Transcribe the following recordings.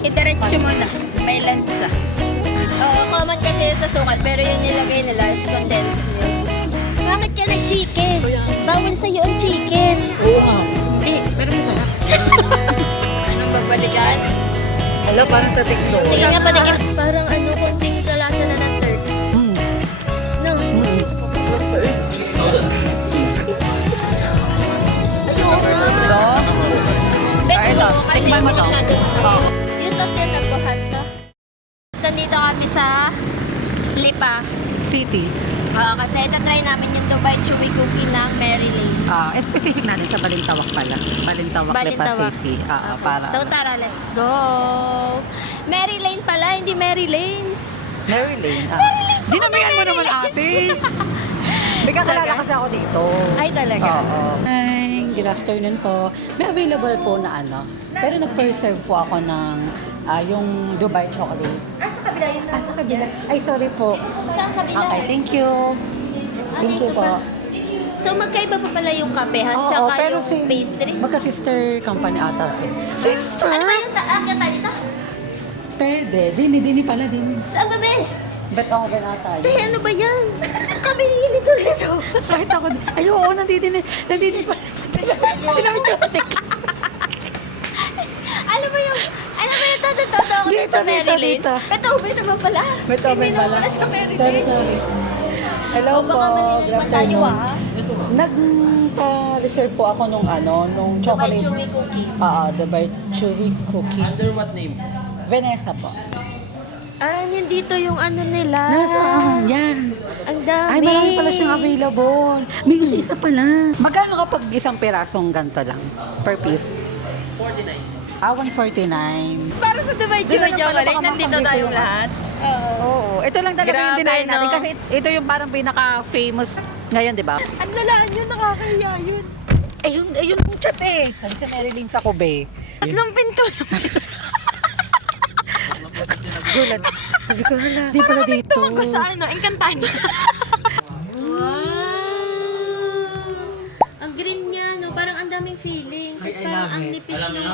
Itiretso mo na. May lansa. Oo, common kasi sa sukat, pero yung nilagay nila is condensed milk. Bakit ka nag-chicken? Bawal sa'yo ang chicken. Hindi, pero masarap. Anong babalikan? Hello, parang sa TikTok. Sige nga, patikim. Parang ano, konting kalasa na ng Turks. No? Ayoko. Bet ko, kasi Tikman mo hindi to. masyadong yung sauce yung nagbuhat to. Nandito kami sa Lipa. City. Kasi ito-try namin yung Dubai Chewy Cookie ng Mary Lane's. Specific natin sa Balintawak pala. Balintawak, Lipa Balintawak. City. Okay. Para. So tara, let's go! Mary Lane pala, hindi Mary Lane's. Mary Lane. Dinamihan mo naman ate. May kakalala kasi ako dito. Ay, talaga? Oo. Hi, good afternoon po. May available po na ano. Pero nag-preserve po ako ng yung Dubai chocolate. Sa kabila yun. Sa kabila. Ay, sorry po. Saan kabila? Okay, thank you. Thank you dito po. pa. So magkaiba pa pala yung kapehan Oo, tsaka pero yung pastry? magka-sister company ata siya. Sister? Ano ba yung akita dito? Pwede. Dini pala, dini. Saan ba ba? Bet ako ata. Ano ba yan? Kami nito. Kahit ako, ayoko, nandidini pa. Ano ba yung todo ako Dito, sa Mary dito, Lane's? dito. Beethoven naman pala. Beethoven Hindi naman pala. pala sa Mary Sorry, Lane's. sorry. Hello O, po. baka Good malilima tayo afternoon. Nagpa-reserve po ako nung nung Dubai chocolate. Chewy Cookie. Dubai Chewy Cookie. Under what name? Vanessa po. Nandito yung ano nila. Nasaan? Yan. Ang dami. Ay, marami pala siyang available. May isa pala. Magkano kapag isang pirasong ganito lang? Per piece? 49. 149. Para sa Dubai Chewy Ganun pala, Chocolate, baka nandito makambili ko tayong yung- lahat. Oo. Oo. Ito lang talaga yung Grabe, dinayan natin. no? Kasi ito yung parang pinaka-famous ngayon, di ba? Ang lalaan yun, nakakahiya yun. Ayun yung chat eh. Sabi sa Marilyn sa Kobe. Tatlong pinto. Gulat. Sabi ko, hala. Di pala dito. Tuwag ko sa Encantadia. Wow! Ang green niya, no? Parang ang daming feeling. Tapos I parang love ang it. nipis Alam nung niyo,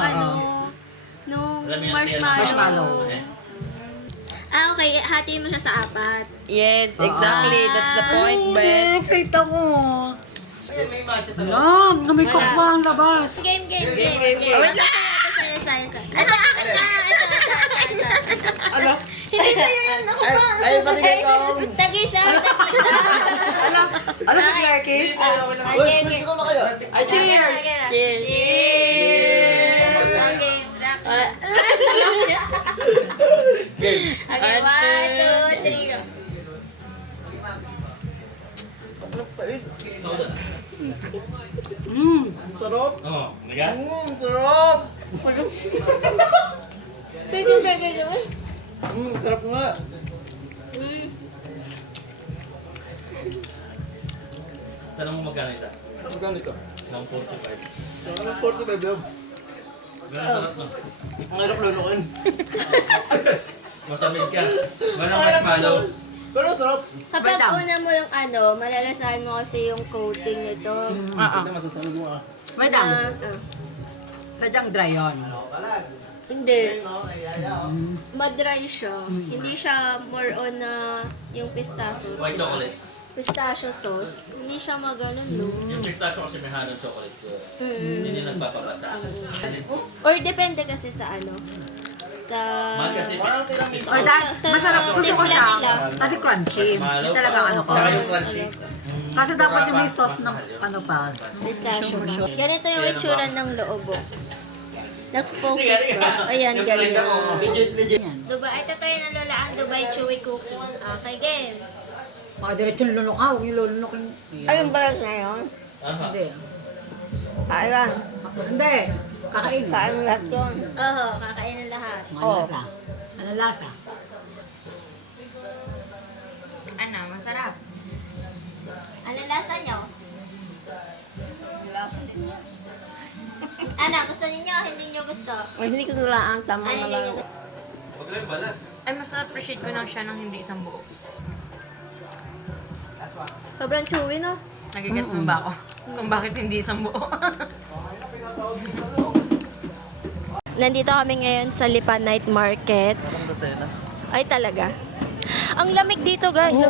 nung Alam niyo, marshmallow. Marshmallow. Okay. Hatiin mo siya sa apat. Yes, exactly. That's the point, best. Kita ko. Ayan, may matches ako. Alam, na may Wala. kokwa ang labas. Game. Oh, wait lang. Ito sa'yo. Ano? Akin na! Ito. Ano? Hindi sa'yo yan, ako pa. Ay, patigay ko. Tagisa. Ano sa Clarky? Okay. Gusto ko na kayo. Ay, cheers! Cheers. Cheers! Okay, reaction. Okay, 1, 2, 3, go. Sarap. Oo, naga? Sarap. Pwede naman. Sarap nga. Tanong mo magkano ito? Magkano ito? Ng 45. Ang 45 yun. Ganun sarap no? Ang hirap lunukin. Masamig ka. Manang marshmallow. Pero ang sarap. Kapag una mo yung malalasahan mo kasi yung coating nito. Hindi masasabi mo ah. Madam, Na, sadyang dry yun. hindi. Madry siya. Hindi siya more on yung pistachio. White chocolate. Pistachio sauce. Hindi siya maganon, no? Yung pistachio kasi may halong chocolate ko. Mm. Hindi nagpapabasa. Or depende kasi sa sa Mahal kasi. Or dahil, masarap. Gusto ko siya. nila. Kasi crunchy. Marshmallow Hindi talaga pa. ano ko. Tsaka yung crunchy. Kasi dapat yung may sauce ng ano pa. Pistachio ba? Ganito yung itsura ng loob. Nag-focus ba? Ayan, ganyan. Legit, legit. Yan. Dubai, ito tayo ng Lola ang Dubai Chewy Cookie. Okay, game. Mga diretsyon lunok ka. Huwag yung lulunokin. Ayun ba ngayon? Aha. Hindi. Ayun. Hindi. Kakainin. Kain mo lahat yun. Oo, kakain ng lahat. Ano lasa? Ano lasa? Ano, masarap. Ano lasa nyo? Ano, gusto niyo o hindi niyo gusto? Hindi ko lang tama Ay, na hindi lang. niyo. Huwag lang balat. Ay, mas na-appreciate ko lang siya ng hindi isang buo. Sobrang chewy, no? Nagigets mo ba ako? Kung bakit hindi isang buo? Nandito kami ngayon sa Lipa Night Market. Ay, talaga. Ang lamig dito, guys.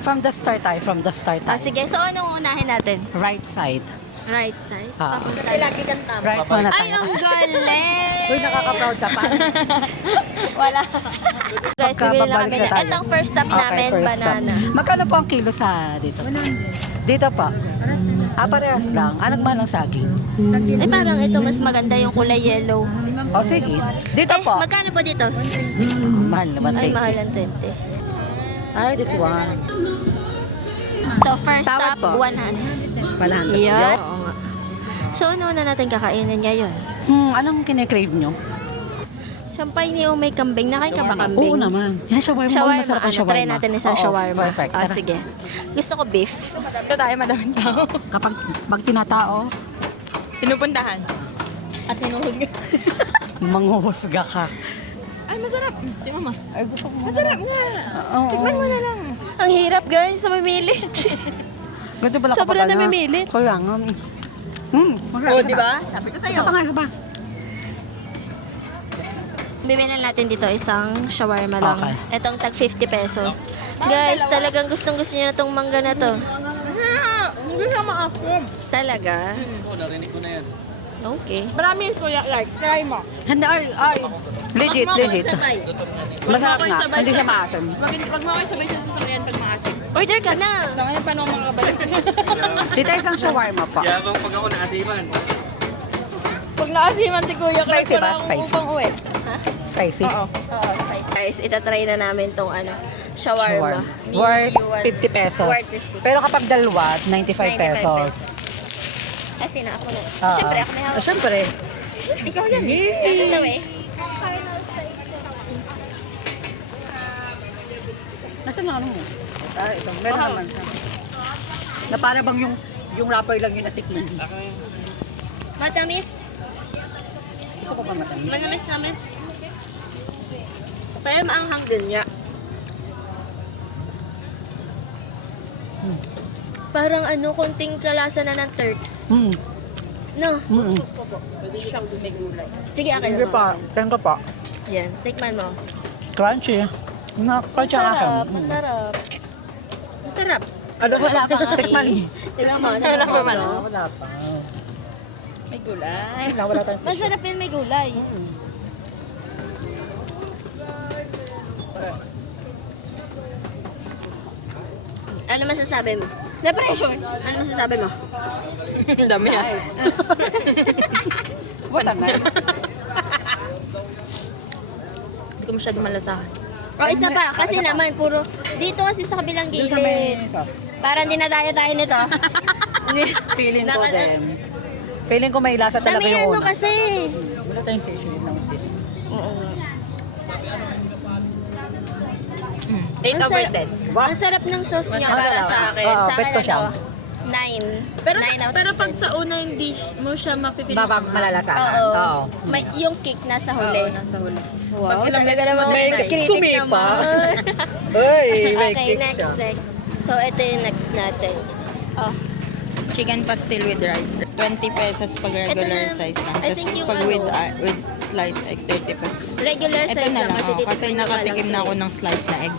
From the start tayo, from the start tayo. Sige, so anong unahin natin? Right side. Right side? Ah. Lagi kang tama. Right muna Ay, tayo. ang galing! Uy, nakaka-proud ka pa. Wala. Guys, bibili na Babalik kami. na tayo. Itong first stop namin, first stop. banana. Magkano po ang kilo sa dito? Dito pa. Parehas lang. Anong mahal ang saging? Ay, parang ito mas maganda yung kulay yellow. O sige. Dito po. Magkano po dito? Mahal naman. Ay, mahal ang 20. Ay, this one. So, first Tawad stop, po. 100. 100. Yan. So, ano na natin kakainin ngayon? Anong kine-crave nyo? Siyempre, ni may kambing. Nakain ka ba kambing? Oo naman. Yan, shawarma. Shawarma. Masarap ang Ano, shawarma. try natin isang Oo, shawarma. Perfect. Ah, Tara. sige. Gusto ko beef. Ito tayo, madaming tao. Kapag pag tinatao, Pinupuntahan. At hinuhusga. manghuhusga ka. Ay, masarap. Tingnan mo. Ay, gusto ko Masarap nga. Oo. Tikman mo na lang. Ang hirap, guys, sa mamilit. Ganito pala Sobrang kapag ano. namimilit. Kaya nga. Oo, di ba? Sabi ko sa'yo. Isa pa nga, isa pa. Bibili natin dito isang shawarma lang. Okay. Itong tag 50 pesos. Guys, talagang gustong-gusto niyo na itong mangga na to. Hindi na ma-affirm. Talaga? Oo, narinig ko na yan. Okay. Marami yung kuya, like, try mo. Hindi, ay. Legit, legit. Masarap nga. Hindi siya maasim. Wag mo kayo sabay sa sasakyan pag maasin. Order ka na! Ngayon, paano ako makakabalik? Dito isang shawarma pa. Kaya bang pag ako naasiman. Pag naasiman si kuya, Spicy kaya ba? pala akong Spicy. upang uwi. Spicy. Oo. Guys, itatry na namin tong shawarma. Worth 50 pesos. Worth 50. Pero kapag dalawa, 95 pesos. Kasi na ako na. Ah. Siyempre, ako na hawak. Siyempre. Ikaw yan eh. Ito daw eh. Nasaan na ano mo? Ito. Meron naman. Na para bang yung wrapper lang yung natikman. Matamis. Isa pa matamis. Manamis. Pero maanghang din niya. Parang konting kalasa na ng Turks. No? Shucks, may gulay. Sige, akin Sige naman. pa. Tenga pa. Yan, tikman mo. Crunchy. Crunchy ang akin. Masarap. Masarap. Ano Wala pa nga Tikman. eh. Tignan mo, Wala pa man. Wala pa. May gulay. Wala tayong tissue. Masarap yun, may gulay. Ano masasabi mo? Na-pressure. Ano masasabi mo? Dami yan. Wala na. Hindi ko masyado malasahan. O, isa pa. Kasi naman, puro... Dito kasi sa kabilang Doon sa may gilid. sauce. Parang dinadaya tayo nito. Feeling ko din. Feeling ko may lasa talaga Damihan yung mo una. kasi. Wala tayong tissue. Yun lang din. Oo. 8 over 10. Ang sarap ng sauce niya Ang para sarap. sa akin. Oo, Sa bet ko akin siya. 9. Pero, 9 out of pero 10. pag sa una yung dish mo siya mapipili. Malalasahan. Oo. Oo. May, yung cake nasa huli. nasa huli. Wow, Pag ilang talaga beses naman mo may tinry. critic Kumipa. naman. Hey, Okay, next. So, ito yung next natin. Oh, Chicken pastel with rice. 20 pesos pag regular na, size lang. I Tapos think yung pag with ano, with sliced egg, 30 pesos. regular Ito size na lang lang, kasi dito kasi nakatikim na ako ng sliced na egg.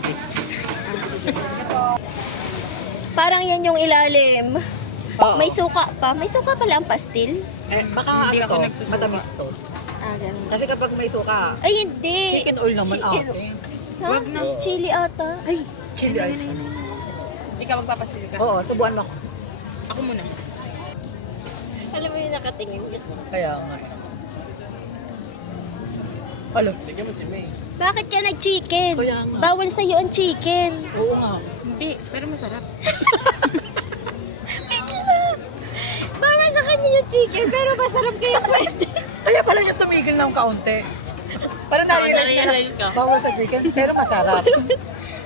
Parang yan yung ilalim. Oo. May suka pa. May suka pala ang pastil. Baka Hindi ako to, nagsusuka. matamis to. Ah, ganun. Kasi kapag may suka, Ay, hindi. chicken oil naman Chicken- ate. Ha? Chili ata. Ay, chili oil. Ikaw magpapasili ka. Oo, subuan mo ako. Ako muna. Alam mo yung nakatingin. Kaya nga. Alo. Bakit ka nag-chicken? Kaya nga. Bawal sa'yo ang chicken. Oo nga. Hindi, pero masarap. Wait lang. Bawal sa kanya yung chicken, pero masarap kayo pwede. Kaya pala niya tumigil ng kaunti. Parang na-realize ka. Bawal sa chicken, pero masarap.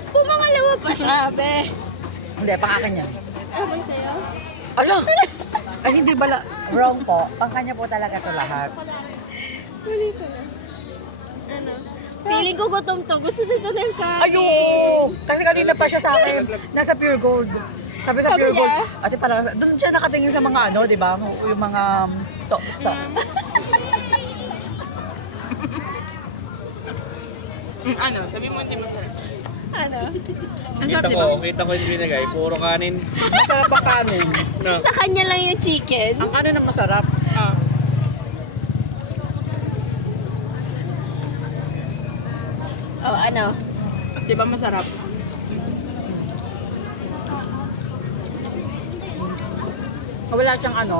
Pumangalawa pa siya, be. Hindi, pang akin yan. Ano bang sa'yo? Alo! Ay, hindi bala. Wrong po. Pang kanya po talaga to lahat. Huli ko na. Ano? Feeling ko gutom to. Gusto nito ng kanin. Ayo! Kasi kanina pa siya sa akin. Nasa Pure Gold. Sabi sa Sabi Pure Gold. niya? Ate, parang doon siya nakatingin sa mga ano, di ba? Yung mga stop. Ano? Sabi mo hindi masarap. Ano? Kita ko yung binigay. Puro kanin. Masarap ang kanin. No. Sa kanya lang yung chicken. Ang kanin ang masarap. Ah. Oh, ano? Di ba masarap? Wala siyang ano,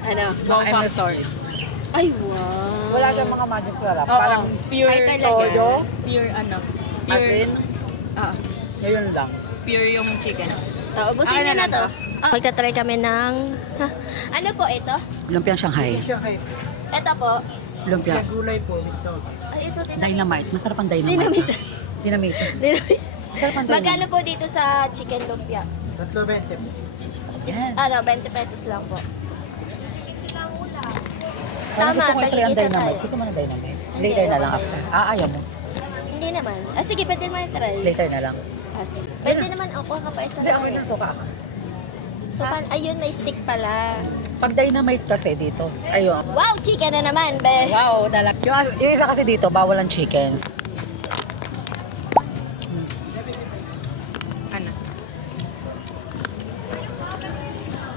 Ano? mga MSR. Ay, wow. Wala siyang mga magic sarap. Oo. Parang Pure Ay, talaga. toyo, Pure ano? Pure. asin, Ah, ngayon lang. pure yung chicken. Ubusin Akin niyo na na to. lang Magta-try kami ng... Ano po ito? Lumpiang Shanghai. Ito po. Lumpia. Gulay po, ito. Ay, ito. Dynamite. Masarap ang dynamite. Dynamite. Dynamite. Dynamite. Masarap ang dynamite. Magkano po dito sa chicken lumpia? 3.20 po. Yan. 20 pesos lang po. Parang Tama, gusto ko i-try ang tagigisa dynamite. tayo. Gusto mo ng dynamite? Hindi, Later na okay. lang after. Ayaw mo. Hindi naman. Sige, pwede naman i-try. Later na lang. Sige. Pwede naman ako kapaisa Hindi, na okay na. Suka ka. So, ayun, may stick pala. Pag dynamite kasi dito, ayun. Wow, chicken na naman, be. Wow, dalag. Yung isa kasi dito, bawal ang chicken. Ano?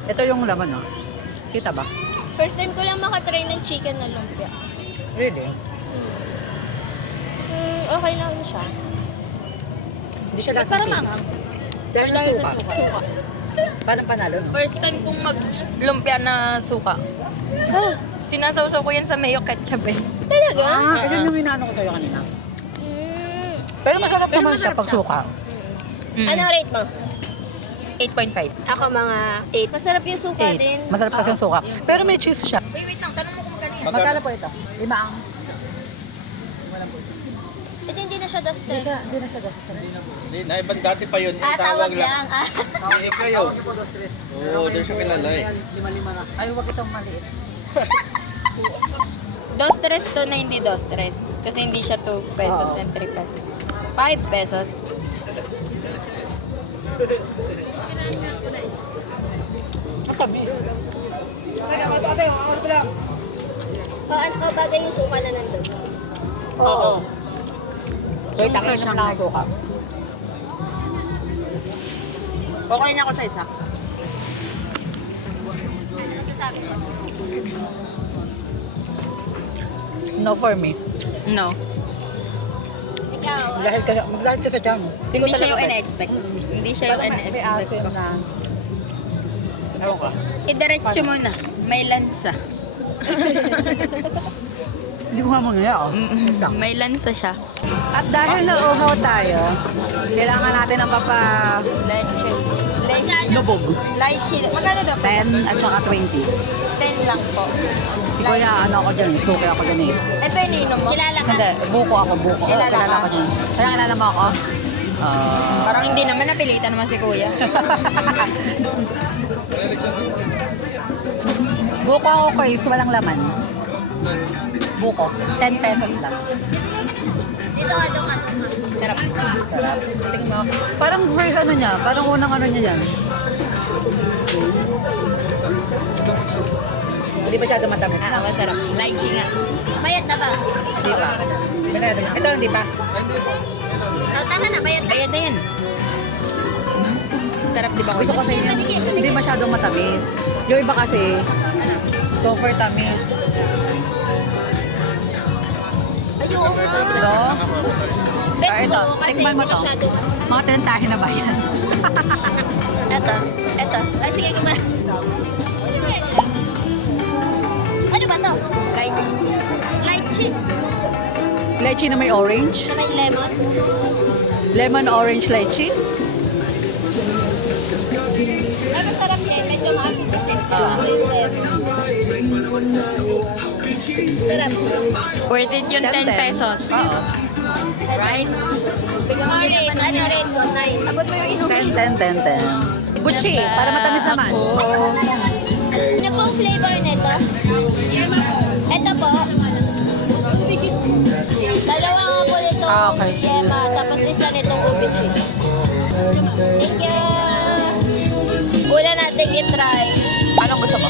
Ito yung laman, no? Kita ba? First time ko lang makatry ng chicken na lumpia. Really? Okay lang siya. Hindi siya Ba't lasang parang chicken. manghang? Dahil Dahil sa sa suka. suka. Parang panalo, no? First time kong mag-lumpia na suka. Sinasawsaw ko yan sa mayo ketchup eh. Talaga? Ah, yun yung inaano ko sa'yo kanina. Mm. Pero masarap Pero naman siya masarap pag siya. suka. Anong rate mo? 8.5. Ako mga 8. Masarap yung suka 8. din. Masarap kasi yung suka. Pero may cheese siya. Wait lang. Tanong mo kung magkano yan. Magkano po ito? 5 ang. Hindi na siya dos stress. Hindi na siya gusto. Hindi, naibang dati pa yun. Tawag lang. Eh, kayo. Oo, doon siya kilala eh. Ay, huwag itong maliit. Dos tres to na hindi dos tres. Kasi hindi siya 2 pesos and 3 pesos. 5 pesos. Matabi. O, bagay yung suka na nandun. Oo. Wait, tangin naman lang ang suka. Okay na ako sa isa. Masasabi ko. No for me. No. Ikaw, Maglahit ka sa jam. Hindi siya yung ina-expect. Hindi siya yung ina-expect ko. na... Ewan ka. Idiretso mo na. May lansa. Hindi ko nga mamaya, oh. May lansa siya. At dahil nauuhaw tayo, kailangan natin ng Leche. Leche. lubog. Lychee. Magkano daw? 10 at saka 20. 10 lang po. Kuya, ano ako dyan, suki ako dyan eh. Ito yung ininom mo? kilala ka. Hindi, buko ako. Kilala ka? Kilala ako dyan. Kaya kilala mo ako? Parang hindi naman napilitan naman si kuya. Buko ako guys, walang laman. Buko, 10 pesos lang. Dito ka doon ka. Sarap. Sarap. Tingnan mo. Parang first ano niya, parang unang ano niya yan. Hindi masyado matamis. Masarap. Lychee nga. Bayad na ba? Hindi pa. Ito hindi pa. Oh, tama na, bayad na. Bayad na yan. Sarap di ba Gusto ko kuya? sa inyo, hindi masyadong matamis. Yung iba kasi, super tamis. Ayoko. No? Bet Ah, ito, ko kasi tikman mo hindi to. masyadong... Mga tinentahe na ba yan? Ito. Ay, sige, kumara. Ano ba to? Lychee. Lychee. Lychee na may orange. Na may lemon. Lemon orange lychee. Ay, masarap yan. Medyo maasin kasi. Ako yung lemon. Sarap. Worth it yung 10 pesos. Oo. Right? Orange. Ano rate ko? 9. Abot mo yung inumin. 10. Gucci, para matamis naman. Ano pong flavor nito? Ito po. Dalawa nga po nito Okay. yema, tapos isa nitong ube cheese. Thank you! Una natin i-try. Anong gusto mo?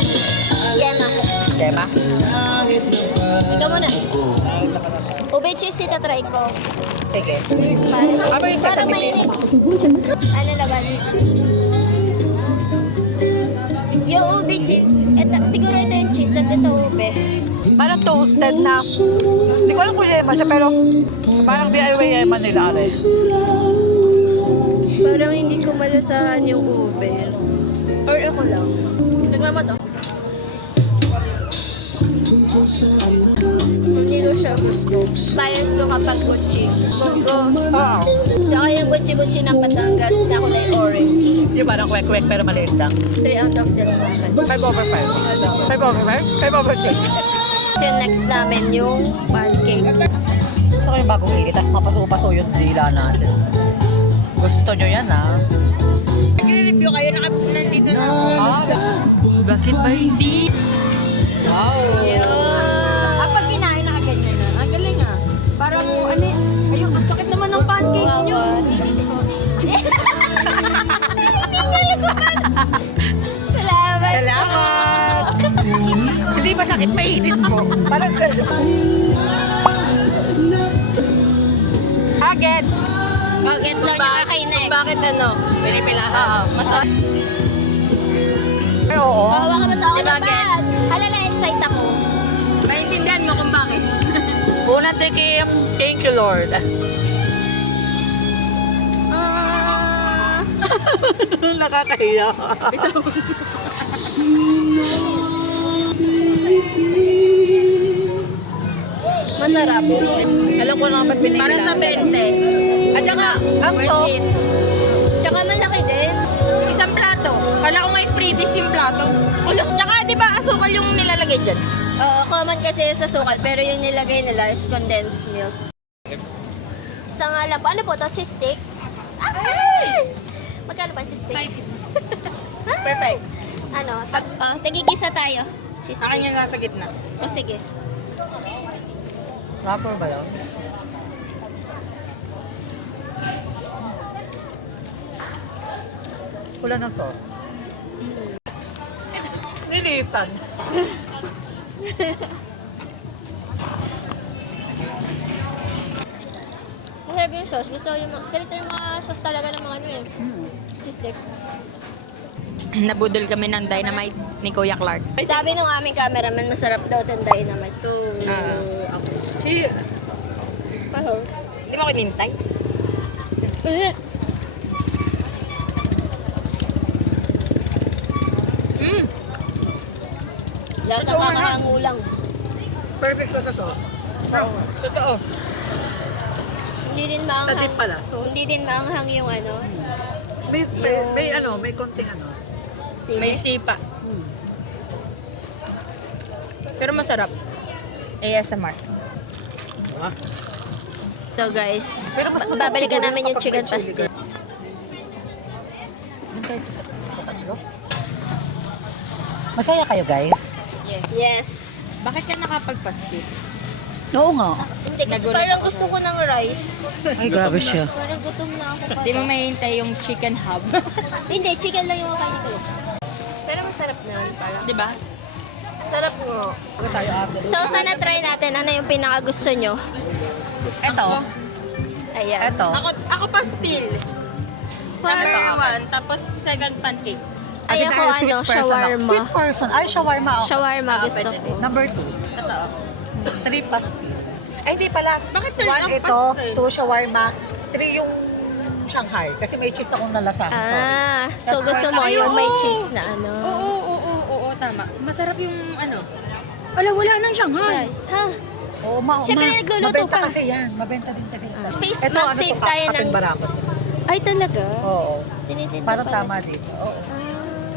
Yema. Tema? Ikaw muna. Ube cheese ita-try ko. Sige. Para yung sesame seed? mainit. Ano laban? Yung ube cheese. Ito, siguro ito yung cheese, tapos ito ube. Parang toasted na. Hindi ko alam kung yema siya, pero parang DIY yema nila, Ares. Parang hindi ko malasahan yung ube. Or ako lang. Tignan mo to. Hindi ko siya gusto. Bias ko kapag gucci. Munggo. Oo. Tsaka yung gucci-gucci ng Batangas na kulay orange. Yung parang kwek-kwek pero maliit lang. 3 out of 10 sa akin. 5/5. 5/5? 5/10. So next namin yung pancake. Gusto ko yung bagong init, tapos mapaso-paso yung dila natin. Gusto nyo yan, ha? Nagre-review kayo, nandito na ako. Bakit ba hindi? Pag kinain na ganyan na, ang galing ah. Parang ano, ayun, ang sakit naman ng pancake nyo. Salamat. Salamat! Hindi ba sakit mainit mo? Parang Gets. Oh, gets daw niya kay next. Bakit ano? pinipilahan. Oo, masarap. Pero oo. Kawawa ka ba to? Ako Diba, naman. Hala, na-excite ako. Maintindihan mo kung bakit. Unang tikim, thank you Lord. Nakakahiya. Masarap. Alam ko naman Para pinipilahan. sa 20. At saka, ang Worth soft. it. Tsaka malaki din. Isang plato. Kala ko may freebies yung plato. Tsaka di ba asukal yung nilalagay dyan? Oo, common kasi sa sukat, pero yung nilagay nila is condensed milk. Isa nga lang po. Ano po to? Cheese stick? Magkano ba cheese stick? 5 Perfect. Ano? Tigigisa tayo. Cheese Akin stick. yung nasa gitna. O sige. Rapper ba yun? Wala ng sauce. Nilitan. Masarap yung sauce. Gusto ko yung ganito yung mga sauce talaga ng mga ano eh. Cheese stick. Nabudol kami ng dynamite ni Kuya Clark. Sabi nung aming cameraman, masarap daw itong dynamite. So, Si, Hindi mo kinintay? Mm. Lasa Ito, kakahango lang. perfect siya sa sauce. Totoo. Hindi din Sa maanghang. dip pala. So, Hindi din maanghang yung ano. may konting ano. May Sili. sipa. Pero masarap. ASMR. So guys, Pero mas masarap babalikan siguro namin yung kapag chicken may chili pastil. Masaya kayo, guys? Yes. Bakit ka nakapagpastil? Oo nga. Hindi, kasi Nagulat parang ako gusto ko ng rice. Ay, grabe siya. Parang gutom na ako. Di mo mahihintay yung chicken hub. Hindi, chicken lang yung kain ko. Pero masarap na pala. Di ba? Sarap mo. So, sana try natin. Ano yung pinaka-gusto nyo? Eto. Ayan. Eto. Ako pastil. Number 1, tapos second pancake. Ay, ako Kasi ano, sweet person ako. shawarma. Sweet person. Ay, shawarma ako. Shawarma gusto pwede. ko. Number 2. Totoo. 3 pastil. Ay, hindi pala. Bakit third ang 1 ito, pastil? 2 shawarma, 3 yung Shanghai. Kasi may cheese akong nalasahan. Sorry. Ah, so That's gusto right. mo Ay, yung oo. may cheese na ano. Oo, tama. Masarap yung ano. Wala nang Shanghai. Rice. Ha? Oo, Siyempre, nagluluto mabenta pa. kasi yan. Mabenta din kasi yan. Space, Ito, mag-save to, tayo ng... kapeng barako. Ay, talaga? Oo. Tinitinda Parang pala tama sa- dito. Oo. Ah.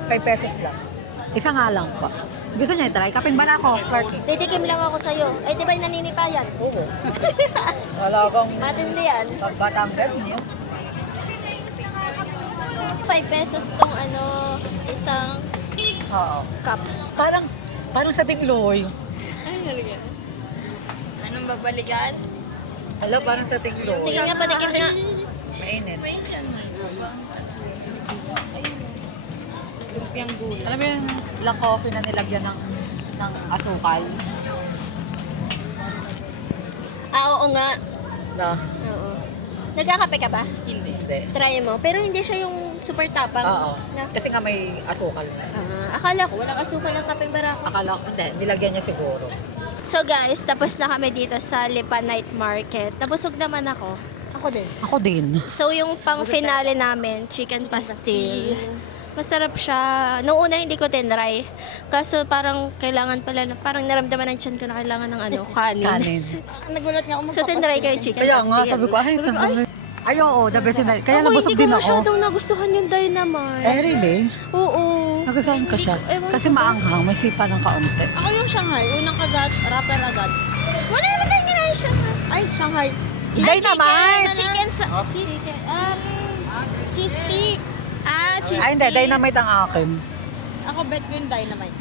5 pesos lang. Isa nga lang pa. Gusto niya i-try? Kapeng barako, Clark. Titikim lang ako sa'yo. Ay, di ba yung naninipayan? Oo. Wala akong Matindi yan. Batangan niyo. 5 pesos tong ano, isang Oo. cup. Parang sa tingloy. Anong babalikan? Alam, parang sa tingloy. Sige nga, patikim nga. Mainit. Lumpiang gulay. Alam mo yung lang coffee na nilagyan ng asukal? Ah, oo nga. Na. Oo. Nagkakape ka ba? Hindi. Try mo. Pero hindi siya yung super tapang. Oo. Na, Kasi nga may asukal na. akala ko walang asukal ng kapeng barako. Akala ko, hindi. Nilagyan niya siguro. So guys, tapos na kami dito sa Lipa Night Market. Nabusog naman ako. Ako din. So yung pang finale namin, chicken pastil. Masarap siya. Noong una hindi ko tinry. Kaso parang kailangan pala, parang naramdaman ng tiyan ko na kailangan ng kanin. Kanin. Nagulat nga ako So tinry ko yung chicken Kaya pastil. nga, sabi ko, ay, oo, the best na. Kaya Ako, nabusog hindi din ko ako. masyadong nagustuhan yung dynamite. Eh, really? Oo. Nagustuhan ko siya. Ewan Kasi ko ba? maanghang, may sipa ng kaunti. Ako yung Shanghai. Unang kagat, rapper agad. Wala naman tayong ginahin siya. Ay, Shanghai. Dynamite! Chicken sa... Chicken. Cheese stick. Cheese Ay, hindi, stick. dynamite ang akin. Ako bet ko yung dynamite.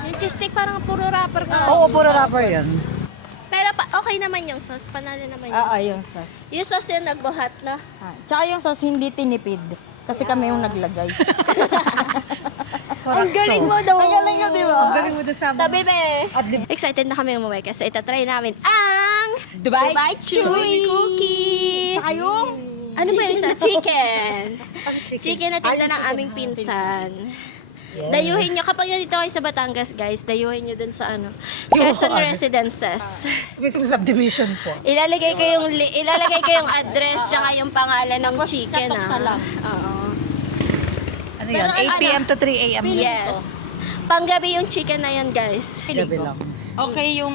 Yung cheese stick parang puro wrapper nga. Oo, puro rubber yan. Pero okay naman yung sauce. Panalo naman yung sauce. Yung sauce. Yung sauce yung nagbuhat na. Tsaka yung sauce hindi tinipid. Kasi kami yung naglagay. Ang galing mo daw. Ang galing mo, di ba? Ang galing mo dun sa Tabi be. Excited na kami umuwi kasi itatry namin ang Dubai. Dubai Chewy Cookie. Tsaka yung... Ano ba yung isa? Chicken. Chicken na tinda ng aming pinsan. Dayuhin nyo, kapag nandito kayo sa Batangas, guys, dayuhin nyo dun sa Quezon Residences. May subdivision po. Ilalagay ko yung address tsaka yung pangalan ng chicken katok na lang. Oo. Ano yan? 8 p.m. to 3 a.m. Yes. Panggabi yung chicken na yan, guys. Gabi lang. Okay yung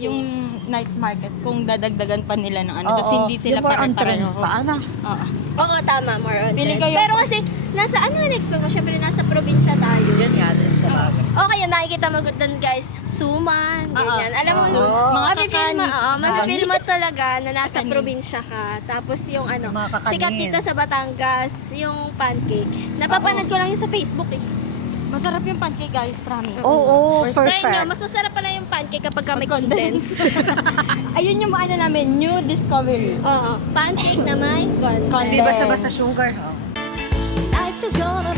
yung night market kung dadagdagan pa nila ng kasi hindi sila yung more on trends pare-pareho. pa. Ano? Oo. Oo, tama. More on Feeling trends. ko yung- Pero kasi, na-expect mo, syempre nasa probinsya tayo. Yun nga din. Okay, yun, nakikita mo doon, guys, suman, ganyan. Alam mo, Mga mafe-feel mo, kakani. mafe-feel mo talaga na nasa probinsya ka. Tapos yung Mga kakanin. sikat dito sa Batangas, yung pancake. Napapanood ko lang yun sa Facebook eh. Masarap yung pancake, guys, promise. Oo, Try nyo, perfect. mas masarap pala yung pancake kapag may condense. Ayun yung namin, new discovery. Oo, pancake na may condense. Condense. Hindi basta-basta sugar. Life is gonna